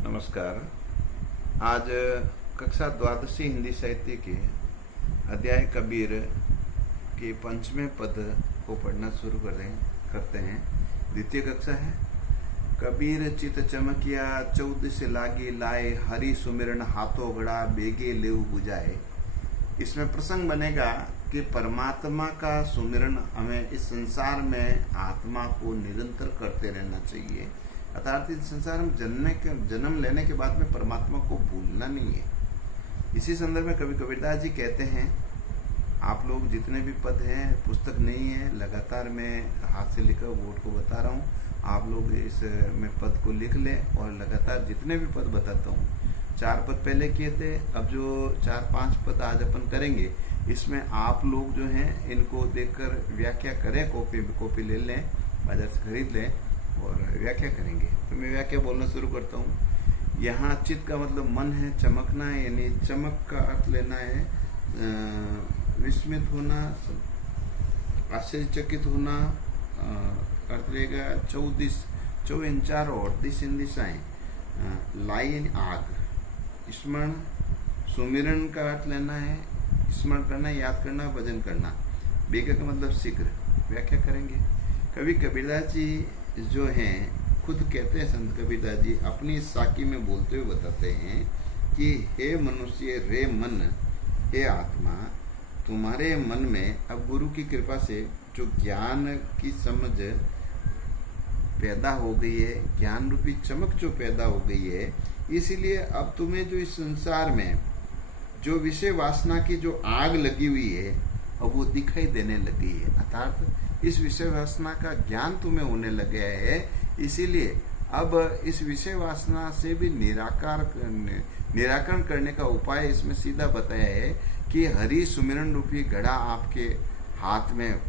नमस्कार। आज कक्षा द्वादशी हिंदी साहित्य के अध्याय कबीर के 5वें पद को पढ़ना शुरू करते हैं। द्वितीय कक्षा है। कबीर चित चमकिया 14 से लागी लाए, हरि सुमिरन हाथों घड़ा बेगे लेव बुझाए। इसमें प्रसंग बनेगा कि परमात्मा का सुमिरन हमें इस संसार में आत्मा को निरंतर करते रहना चाहिए। अर्थात इस संसार में जन्म लेने के बाद में परमात्मा को भूलना नहीं है। इसी संदर्भ में कवि कबीरदास जी कहते हैं, आप लोग जितने भी पद हैं, पुस्तक नहीं है, लगातार मैं हाथ से लिखा बोर्ड को बता रहा हूँ, आप लोग इस में पद को लिख लें और लगातार जितने भी पद बताता हूँ। 4 पद पहले किए थे, अब जो 4-5 पद आज अपन करेंगे, इसमें आप लोग जो हैं इनको देखकर व्याख्या करें। कॉपी ले लें, बाजार से खरीद लें और व्याख्या करेंगे। तो मैं व्याख्या बोलना शुरू करता हूँ। यहाँ चित्त का मतलब मन है, चमकना है, यानी चमक का अर्थ लेना है, विस्मित होना, आश्चर्यचकित होना। अर्थ रहेगा 4 और दिशाएं, लाई आग, स्मरण, सुमिरन का अर्थ लेना है, स्मरण करना, याद करना, भजन करना। बेगा का मतलब शीघ्र। व्याख्या करेंगे। कवि कबीरदास जी जो हैं खुद कहते हैं, संत कबीरदास जी अपनी साकी में बोलते हुए बताते हैं कि हे मनुष्य, रे मन, हे आत्मा, तुम्हारे मन में अब गुरु की कृपा से जो ज्ञान की समझ पैदा हो गई है, ज्ञान रूपी चमक जो पैदा हो गई है, इसीलिए अब तुम्हें जो इस संसार में जो विषय वासना की जो आग लगी हुई है, अब वो दिखाई देने लगी है। अर्थात इस विषय वासना का ज्ञान तुम्हें होने लग गया है। इसीलिए अब इस विषय वासना से भी निराकरण करने का उपाय इसमें सीधा बताया है कि हरि सुमिरन रूपी घड़ा आपके हाथ में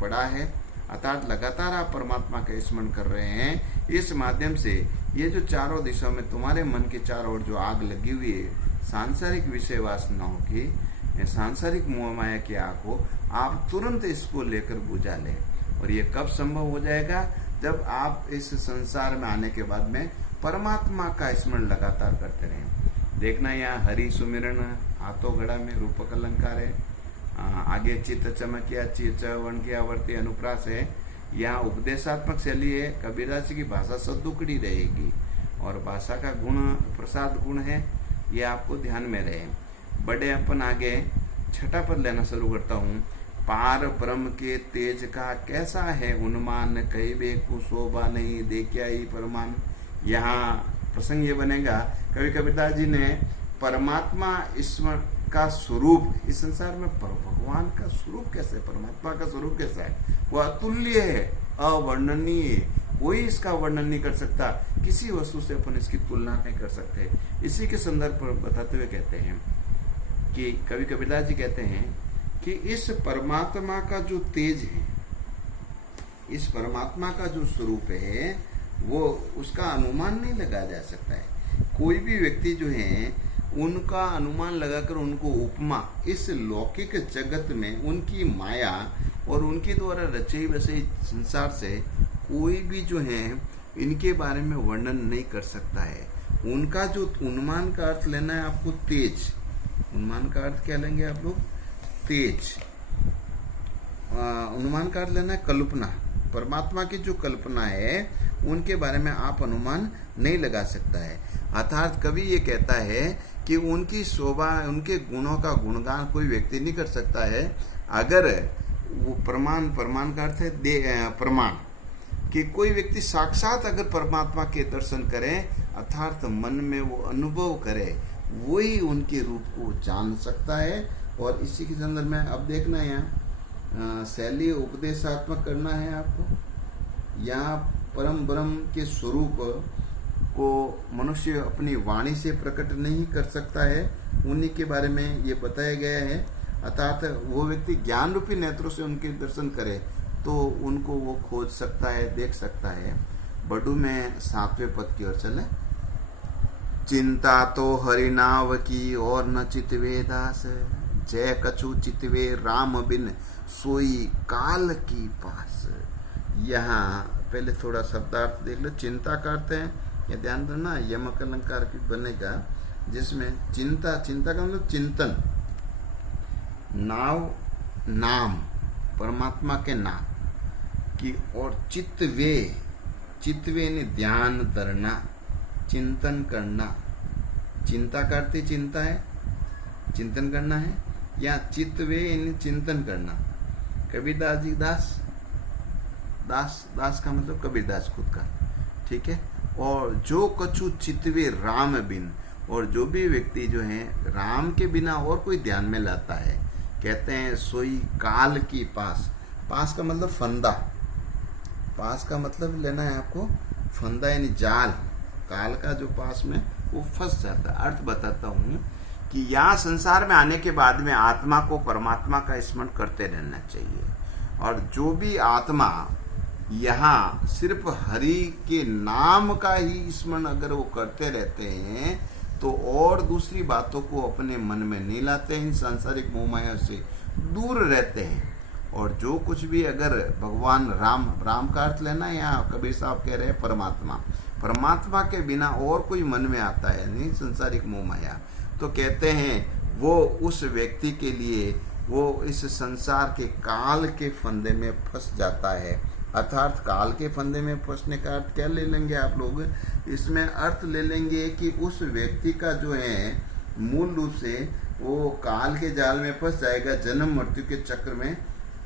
पड़ा है। अर्थात लगातार आप परमात्मा का स्मरण कर रहे हैं। इस माध्यम से ये जो चारों दिशाओं में तुम्हारे मन के चारों ओर जो आग लगी हुई है, सांसारिक विषय वासनाओं की, सांसारिक मोह माया की आग को आप तुरंत इसको लेकर बुझा लें। और ये कब संभव हो जाएगा? जब आप इस संसार में आने के बाद में परमात्मा का स्मरण लगातार करते रहें। देखना, यहाँ हरि सुमिरन हाथों घड़ा में रूपक अलंकार है। आगे चित्त चमकिया, चिचवण की आवर्ती अनुप्रास है। यहाँ उपदेशात्मक शैली है। कबीरदास जी की भाषा सद्दुकड़ी रहेगी और भाषा का गुण प्रसाद गुण है, ये आपको ध्यान में रहे। बड़े अपन आगे 6ठा पद लेना शुरू करता हूँ। पार ब्रह्म के तेज का कैसा है उन्मान, कहिबे को शोभा नहीं देखिया ही परमान। यहाँ प्रसंग ये बनेगा, कवि कबीरदास जी ने परमात्मा ईश्वर का स्वरूप, इस संसार में भगवान का स्वरूप कैसे, परमात्मा का स्वरूप कैसा है, वो अतुल्य है, अवर्णनीय है। कोई इसका वर्णन नहीं कर सकता, किसी वस्तु से अपन इसकी तुलना नहीं कर सकते। इसी के संदर्भ पर बताते हुए कहते हैं कि कवि कबीरदास जी कहते हैं कि इस परमात्मा का जो तेज है, इस परमात्मा का जो स्वरूप है, वो उसका अनुमान नहीं लगाया जा सकता है। कोई भी व्यक्ति जो है उनका अनुमान लगाकर उनको उपमा, इस लौकिक जगत में उनकी माया और उनके द्वारा रचे बसे संसार से कोई भी जो है इनके बारे में वर्णन नहीं कर सकता है। उनका जो उन्मान का अर्थ लेना है आपको, तेज। उन्मान का अर्थ क्या लेंगे आप लोग? तेज। अनुमान का अर्थ लेना है कल्पना। परमात्मा की जो कल्पना है उनके बारे में आप अनुमान नहीं लगा सकता है। अर्थात कवि ये कहता है कि उनकी शोभा, उनके गुणों का गुणगान कोई व्यक्ति नहीं कर सकता है। अगर वो प्रमाण का अर्थ है प्रमाण, कि कोई व्यक्ति साक्षात अगर परमात्मा के दर्शन करे, अर्थात मन में वो अनुभव करे, वही उनके रूप को जान सकता है। और इसी के संदर्भ में अब देखना है, यहाँ शैली उपदेशात्मक करना है आपको। यहाँ परम ब्रह्म के स्वरूप को मनुष्य अपनी वाणी से प्रकट नहीं कर सकता है, उन्हीं के बारे में ये बताया गया है। अर्थात वो व्यक्ति ज्ञान रूपी नेत्रों से उनके दर्शन करे तो उनको वो खोज सकता है, देख सकता है। बडू में 7वें पद की ओर चले। चिंता तो हरिनाव की और न चितवे दास, जय कछु चितवे राम बिन सोई काल की पास। यहाँ पहले थोड़ा शब्दार्थ देख लो। चिंता करते हैं ये ध्यान रखना, यमक अलंकार भी बनेगा जिसमें चिंता, चिंता का मतलब चिंतन, नाव नाम, परमात्मा के नाम की, और चित्तवे ने ध्यान धरना, चिंतन करना। चिंता करते चिंता है, चिंतन करना है, या चित्तवे यानी चिंतन करना। कबीरदास जी, दास दास दास का मतलब कबीरदास खुद का, ठीक है। और जो कछु चित्तवे राम बिन, और जो भी व्यक्ति जो है राम के बिना और कोई ध्यान में लाता है, कहते हैं सोई काल की पास। पास का मतलब फंदा, पास का मतलब लेना है आपको फंदा यानी जाल, काल का जो पास में वो फंस जाता है। अर्थ बताता हूँ कि यहाँ संसार में आने के बाद में आत्मा को परमात्मा का स्मरण करते रहना चाहिए, और जो भी आत्मा यहाँ सिर्फ हरि के नाम का ही स्मरण अगर वो करते रहते हैं तो और दूसरी बातों को अपने मन में नहीं लाते हैं, सांसारिक मोह माया से दूर रहते हैं। और जो कुछ भी अगर भगवान राम, राम का अर्थ लेना, यहाँ कबीर साहब कह रहे हैं परमात्मा, परमात्मा के बिना और कोई मन में आता है नहीं, संसारिक मोह माया, तो कहते हैं वो उस व्यक्ति के लिए वो इस संसार के काल के फंदे में फंस जाता है। अर्थात काल के फंदे में फंसने का अर्थ क्या ले लेंगे आप लोग, इसमें अर्थ ले लेंगे कि उस व्यक्ति का जो है मूल रूप से वो काल के जाल में फंस जाएगा, जन्म मृत्यु के चक्र में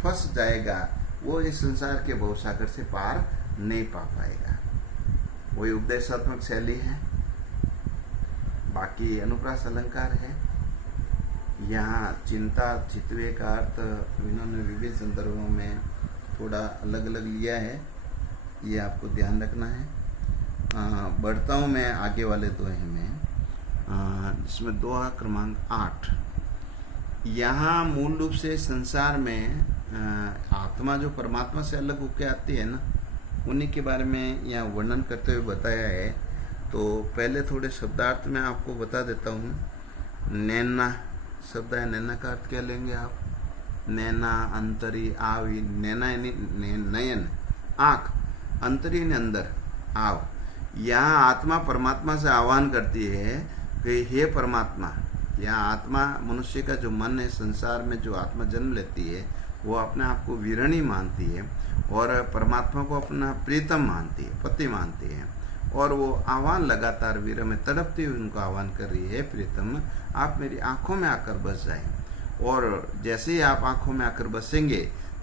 फंस जाएगा, वो इस संसार के भवसागर से पार नहीं पा पाएगा। वही उपदेशात्मक शैली है। बाकी अनुप्रास अलंकार है। यहाँ चिंता चित्तवे का अर्थ इन्होंने विभिन्न संदर्भों में थोड़ा अलग अलग लिया है, ये आपको ध्यान रखना है। बढ़ता हूँ मैं आगे वाले दोहे में, जिसमें दोहा क्रमांक 8। यहाँ मूल रूप से संसार में आत्मा जो परमात्मा से अलग होकर आती है ना, उन्हीं के बारे में यहाँ वर्णन करते हुए बताया है। तो पहले थोड़े शब्दार्थ में आपको बता देता हूँ। नैना शब्द है, नैना का अर्थ क्या लेंगे आप, नैना, अंतरी, आवी। नैना यानी नयन, आँख, अंतरी यानी अंदर, आव। यहाँ आत्मा परमात्मा से आह्वान करती है कि हे परमात्मा। यहाँ आत्मा, मनुष्य का जो मन है, संसार में जो आत्मा जन्म लेती है, वो अपने आप को वीरणी मानती है और परमात्मा को अपना प्रीतम मानती है, पति मानती है, और वो आह्वान लगातार वीर में तड़पती हुई उनको आह्वान कर रही है, प्रीतम आप मेरी आंखों में आकर बस जाएं। और जैसे ही आप आंखों में आकर बसेंगे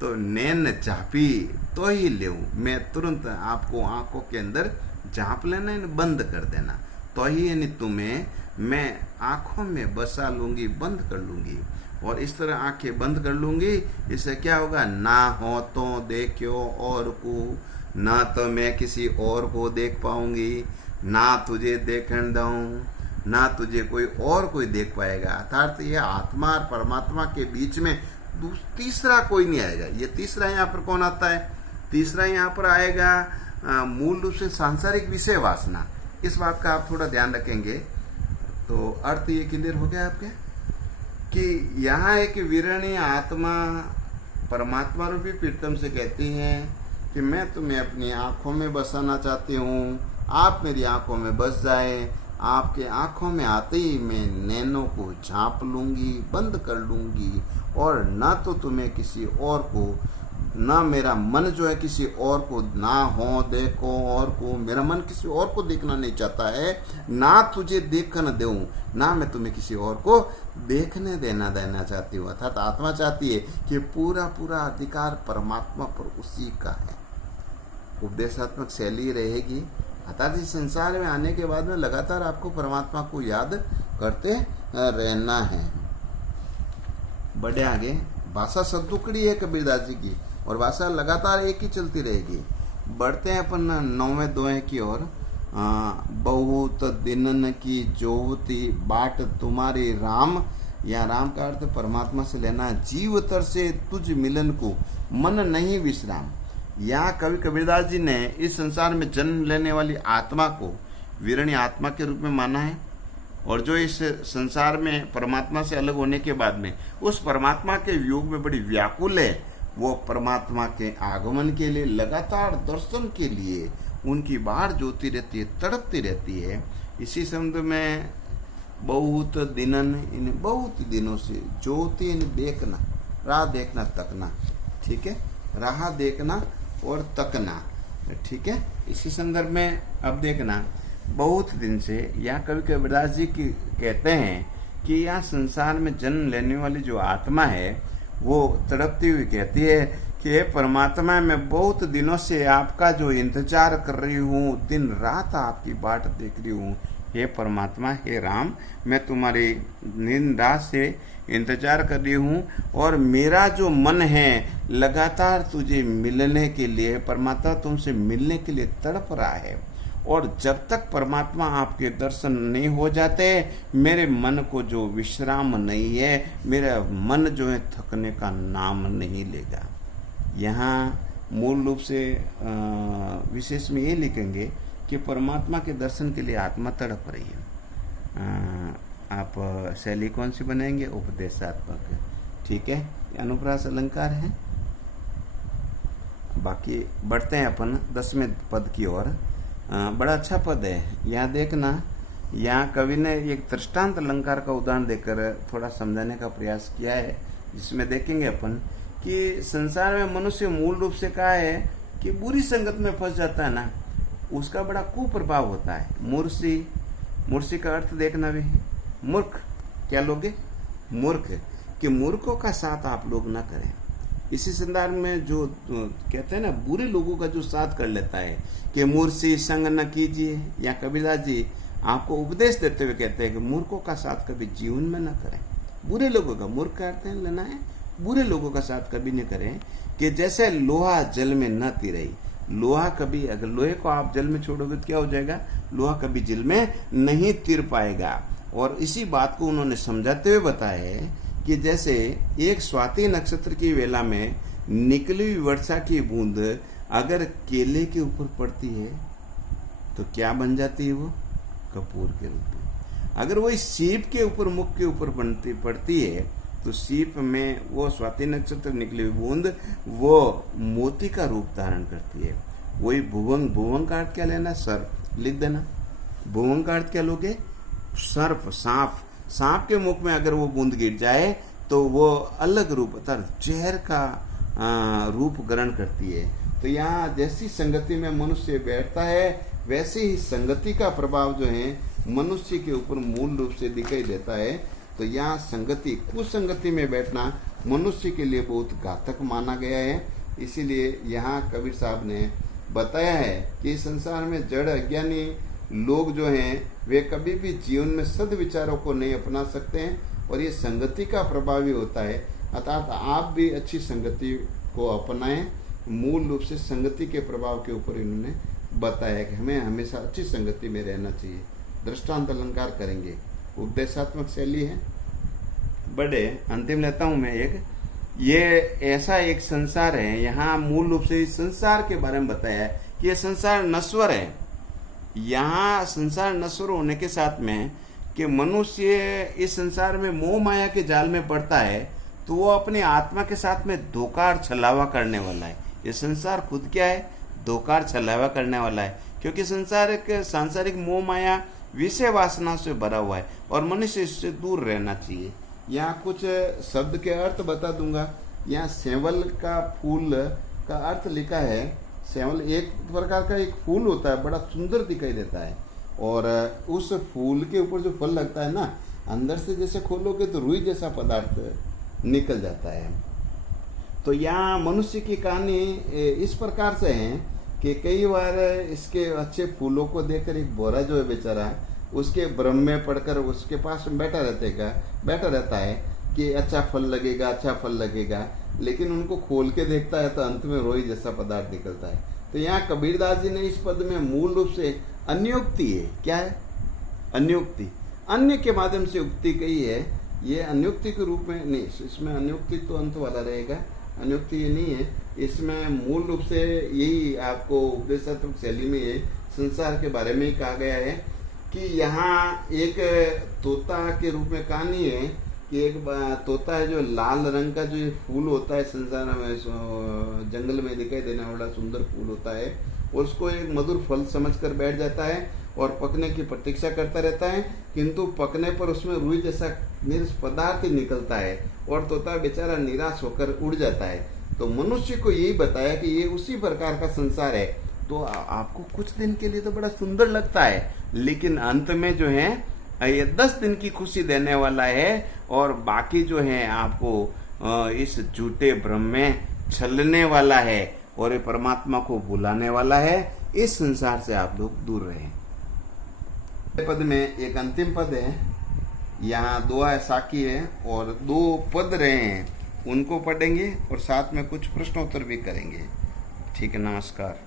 तो नैन झाँपी तो ही ले, मैं तुरंत आपको आंखों के अंदर झाँप लेना, इन्हें बंद कर देना, तो ही यानी तुम्हें मैं आंखों में बसा लूंगी, बंद कर लूंगी। और इस तरह आंखें बंद कर लूंगी, इससे क्या होगा, ना हो तो देखियो और को, ना तो मैं किसी और को देख पाऊंगी, ना तुझे देखने दूं, ना तुझे कोई और कोई देख पाएगा। अर्थात ये आत्मा और परमात्मा के बीच में तीसरा कोई नहीं आएगा। ये तीसरा यहाँ पर कौन आता है, तीसरा यहाँ पर आएगा मूल रूप से सांसारिक विषय वासना। इस बात का आप थोड़ा ध्यान रखेंगे तो अर्थ ये क्लियर हो गया आपके, कि यहाँ एक वीरणी आत्मा परमात्मा रूपी प्रीतम से कहती है कि मैं तुम्हें अपनी आंखों में बसाना चाहती हूँ, आप मेरी आंखों में बस जाए। आपके आंखों में आते ही मैं नैनों को झाँप लूंगी, बंद कर लूंगी, और ना तो तुम्हें किसी और को, ना मेरा मन जो है किसी और को ना हो देखो, और को मेरा मन किसी और को देखना नहीं चाहता है, ना तुझे देखना दूं, ना मैं तुम्हें किसी और को देखने देना चाहती हूँ। अर्थात आत्मा चाहती है कि पूरा पूरा अधिकार परमात्मा पर उसी का है। उपदेशात्मक शैली रहेगी। अर्थात इस संसार में आने के बाद में लगातार आपको परमात्मा को याद करते रहना है। बढ़े आगे, भाषा सदुकड़ी है कबीरदास जी की, और भाषा लगातार एक ही चलती रहेगी। बढ़ते हैं अपन 9वें दोहे की ओर। बहुत दिनन की जोहती बाट तुम्हारी राम। यहाँ राम का अर्थ परमात्मा से लेना। जीव तर से तुझ मिलन को मन नहीं विश्राम। यहाँ कवि कबीरदास जी ने इस संसार में जन्म लेने वाली आत्मा को वीरणी आत्मा के रूप में माना है, और जो इस संसार में परमात्मा से अलग होने के बाद में उस परमात्मा के वियोग में बड़ी व्याकुल है, वो परमात्मा के आगमन के लिए, लगातार दर्शन के लिए उनकी बाढ़ जोती रहती है, तड़पती रहती है। इसी शब्द में बहुत दिनन, इन बहुत दिनों से ज्योति इन देखना, राह देखना तकना, ठीक है, राह देखना और तकना, ठीक है। इसी संदर्भ में अब देखना बहुत दिन से, या कवि कबीरदास जी की कहते हैं कि यहाँ संसार में जन्म लेने वाली जो आत्मा है वो तड़पती हुई कहती है कि हे परमात्मा, मैं बहुत दिनों से आपका जो इंतजार कर रही हूँ, दिन रात आपकी बाट देख रही हूँ। हे परमात्मा, हे राम, मैं तुम्हारी दिन रात से इंतजार कर रही हूँ और मेरा जो मन है लगातार तुझे मिलने के लिए, परमात्मा तुमसे मिलने के लिए तड़प रहा है। और जब तक परमात्मा आपके दर्शन नहीं हो जाते, मेरे मन को जो विश्राम नहीं है, मेरा मन जो है थकने का नाम नहीं लेगा। यहाँ मूल रूप से विशेष में ये लिखेंगे कि परमात्मा के दर्शन के लिए आत्मा तड़प रही है। आप शैली कौन सी बनाएंगे? उपदेशात्मक, ठीक है, अनुप्रास अलंकार है। बाकी बढ़ते हैं अपन 10वें पद की ओर। बड़ा अच्छा पद है। यहाँ देखना, यहाँ कवि ने एक दृष्टांत अलंकार का उदाहरण देकर थोड़ा समझाने का प्रयास किया है, जिसमें देखेंगे अपन कि संसार में मनुष्य मूल रूप से कहा है कि बुरी संगत में फंस जाता है ना, उसका बड़ा कुप्रभाव होता है। मूर्सी का अर्थ देखना भी, मूर्ख, क्या लोगे? मूर्ख, कि मूर्खों का साथ आप लोग ना करें। इसी संदर्भ में जो कहते हैं ना, बुरे लोगों का जो साथ कर लेता है कि मूर्सी संग न कीजिए, या कबीरदास जी आपको उपदेश देते हुए कहते हैं कि मूर्खों का साथ कभी जीवन में न करें। बुरे लोगों का, मूर्ख का अर्थ लेना है बुरे लोगों का साथ कभी नहीं करें, कि जैसे लोहा जल में न तिरई। लोहा कभी, अगर लोहे को आप जल में छोड़ोगे तो क्या हो जाएगा? लोहा कभी जल में नहीं तिर पाएगा। और इसी बात को उन्होंने समझाते हुए बताया है कि जैसे एक स्वाति नक्षत्र की वेला में निकली हुई वर्षा की बूंद अगर केले के ऊपर पड़ती है तो क्या बन जाती है? वो कपूर के रूप में। अगर वही सीप के ऊपर, मुख के ऊपर पड़ती है तो सीप में वो स्वाति नक्षत्र निकली हुई बूंद वो मोती का रूप धारण करती है। वही भुवंग, भुवंग का अर्थ क्या लेना? सर्प, लिख देना। भुवंग का अर्थ क्या लोगे? सर्प, सांप। सांप के मुख में अगर वो बूंद गिर जाए तो वो अलग रूप, अर्थात जहर का रूप ग्रहण करती है। तो यहाँ जैसी संगति में मनुष्य बैठता है, वैसे ही संगति का प्रभाव जो है मनुष्य के ऊपर मूल रूप से दिखाई देता है। तो यहाँ संगति, कुसंगति में बैठना मनुष्य के लिए बहुत घातक माना गया है। इसीलिए यहाँ कबीर साहब ने बताया है कि संसार में जड़ अज्ञानी लोग जो हैं वे कभी भी जीवन में सद्विचारों को नहीं अपना सकते हैं, और ये संगति का प्रभाव ही होता है। अर्थात आप भी अच्छी संगति को अपनाएं। मूल रूप से संगति के प्रभाव के ऊपर इन्होंने बताया कि हमें हमेशा अच्छी संगति में रहना चाहिए। दृष्टांत अलंकार करेंगे, उपदेशात्मक शैली है। बड़े अंतिम लेता हूं मैं एक, ये ऐसा एक संसार है, यहाँ मूल रूप से इस संसार के बारे में बताया है कि यह संसार नश्वर है। यहाँ संसार नश्वर होने के साथ में कि मनुष्य इस संसार में मोह माया के जाल में पड़ता है तो वो अपनी आत्मा के साथ में धोखा और छलावा करने वाला है। ये संसार खुद क्या है? धोखा और छलावा करने वाला है, क्योंकि संसार एक सांसारिक मोह माया विषय वासना से भरा हुआ है और मनुष्य इससे दूर रहना चाहिए। यहाँ कुछ शब्द के अर्थ बता दूंगा। यहाँ सेवल का फूल का अर्थ लिखा है। सेवल एक प्रकार का एक फूल होता है, बड़ा सुंदर दिखाई देता है, और उस फूल के ऊपर जो फल लगता है ना, अंदर से जैसे खोलोगे तो रुई जैसा पदार्थ निकल जाता है। तो यहाँ मनुष्य की कहानी इस प्रकार से है कि कई बार इसके अच्छे फूलों को देखकर एक बोरा जो है बेचारा उसके भ्रम में पड़कर उसके पास बैठा रहता है कि अच्छा फल लगेगा, अच्छा फल लगेगा, लेकिन उनको खोल के देखता है तो अंत में रोई जैसा पदार्थ निकलता है। तो यहाँ कबीरदास जी ने इस पद में मूल रूप से अन्योक्ति है। क्या है? अन्योक्ति, अन्य के माध्यम से उक्ति कही है। ये अन्योक्ति के रूप में नहीं, इसमें अन्योक्ति तो अंत वाला रहेगा, अन्योक्ति ये नहीं है। इसमें मूल रूप से यही आपको उपदेशात्मक शैली में ये संसार के बारे में ही कहा गया है कि यहाँ एक तोता के रूप में कहानी है कि एक तोता है जो लाल रंग का जो फूल होता है संसार में, जंगल में दिखाई देने वाला सुंदर फूल होता है, और उसको एक मधुर फल समझकर बैठ जाता है और पकने की प्रतीक्षा करता रहता है, किंतु पकने पर उसमें रुई जैसा निरस पदार्थ ही निकलता है और तोता बेचारा निराश होकर उड़ जाता है। तो मनुष्य को यही बताया कि ये उसी प्रकार का संसार है। तो आपको कुछ दिन के लिए तो बड़ा सुंदर लगता है, लेकिन अंत में जो है ये 10 दिन की खुशी देने वाला है, और बाकी जो है आपको इस झूठे भ्रम में छलने वाला है और ये परमात्मा को भुलाने वाला है। इस संसार से आप लोग दूर रहें। पद में एक अंतिम पद है, यहाँ 2 साकी है और 2 पद रहे हैं, उनको पढ़ेंगे और साथ में कुछ प्रश्नोत्तर भी करेंगे। ठीक है, नमस्कार।